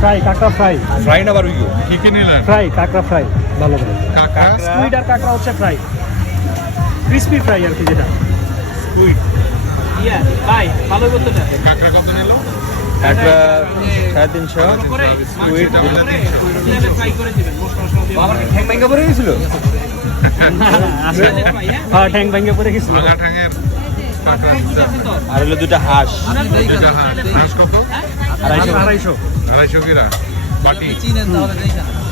Fry, কাঁকড়া fry. Fry না barbecue? কি কি নিলেন? ফ্রাই, কাঁকড়া ফ্রাই। ভালো করে কাঁকড়া স্কুইড আর কাঁকড়া হচ্ছে ফ্রাই, ক্রিসপি ফ্রাই আর কি যেটা। স্কুইড। ইয়া ভাই ভালো করতে না। কাঁকড়া কত নিল? কাঁকড়া 350, স্কুইড ফ্রাই করে দিবেন মশলা দিয়ে। আমার ঠ্যাং ভাঙা পড়ে গেছিল। হ্যাঁ ঠ্যাং ভেঙে পড়ে গেছিল। আগা ঠ্যাঙের কাঁকড়া আর হলো দুটা হাঁস, দুইটা হাঁস কত? 250 250 কিরা বাটি।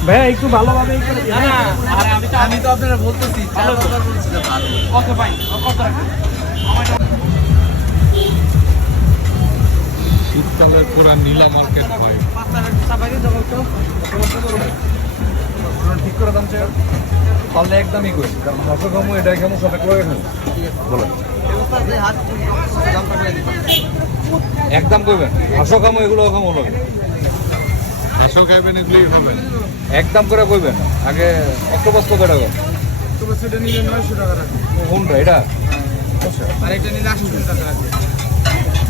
ভাই একটু ভালোভাবে ই করে দিন। আমি তো আপনারা বলতেছি কত ভাই কত রাখবেন? শীতকালের পুরা নীলা মার্কেট ভাই। ঠিক করে দাম চাই পারলে একদমই কই, কারণ হাঁসও খামো, এটাই খামো, সব এক লগে খামো। বলেন একদম কইবেন, হাঁসও খামো, এগুলোও খামো লগে। হাঁসও খাইবেন, এগুলোই খাবেন। একদম করে কইবেন। আগে অক্টোপাস কত টাকা? সেটা নিলে 900 টাকা রাখবে কোনটা এটা? আর এটা নিলে 800 টাকা রাখবে।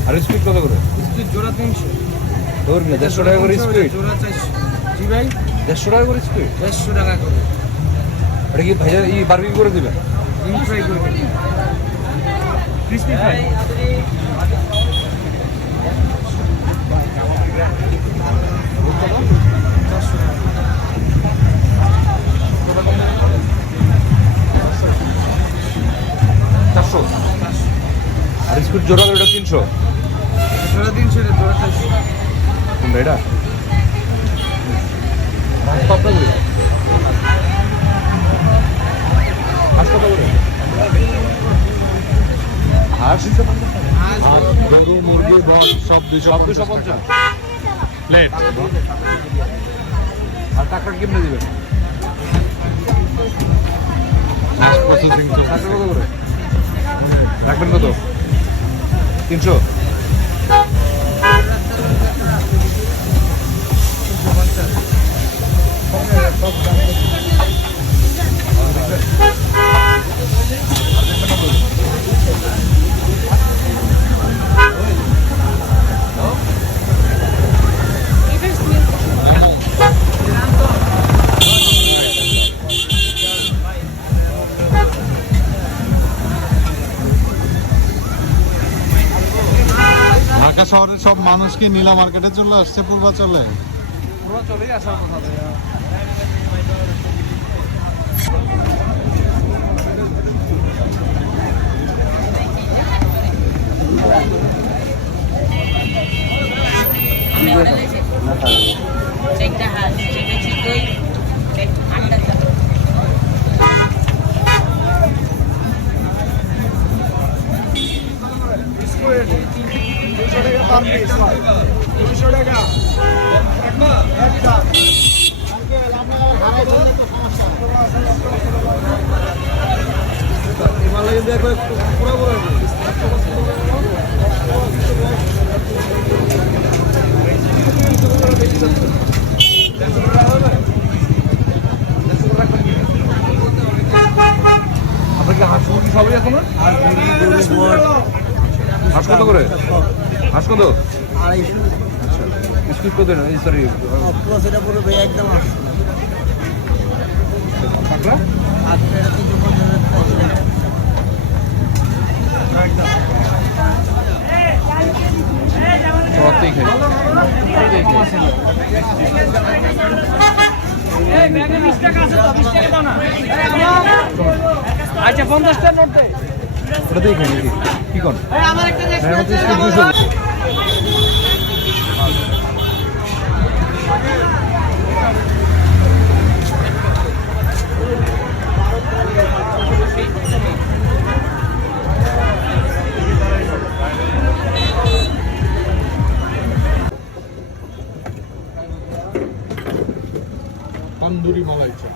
আর স্পিড কত করে? স্পিড জোড়া 300, ধরুন 150 টাকা করে স্পিড। জোড়া 400। জি ভাই 150 টাকা করে স্পিড। 150 টাকা করে এটা কি ভাইয়া বারবিকিউ করে দিবেন? ডিম ফ্রাই করে দিন। Crispy fry. আর স্পিড জোড়া এটা 300। জোড়া 300, এটা জোড়া 400। কোনটা এটা? কত করে? হাঁস কত করে? হাঁস গরু মুরগি বট সব 250 প্লেট। আর টাকা কেমনে দিবেন? হাঁস প্রসেসিং টাকা কত করে রাখবেন? কত? 300। ঢাকা শহরের সব মানুষ কি নীলা মার্কেটে চলে আসছে পূর্বাচলে? পুরো চলেই আসার কথা ভাইয়া। Cek dah, cek cikui, cek anda. Squid 200 টাকা পার পিস ভাই। 200 টাকা একটা একটা আঙ্কেল আপনারা হারাই দেন তো সমস্যা। হিমালয় দেখো পুরো বড় আপনার কি হাঁস মুরগি সবই আছে না? হাঁস কত করে? হাঁস কত? 250 স্পিড কত? সরি সেটা পুরো ভাই একদম কাঁকড়া আপনারা 350 সবতেই খাই। আচ্ছা 50 টাকা নোট দে। ওটাতেই খাই নাকি? কি কোন? আমার একটা হ্যাঁ, আমাদের স্পিড 200। তন্দুরি মালাই চা।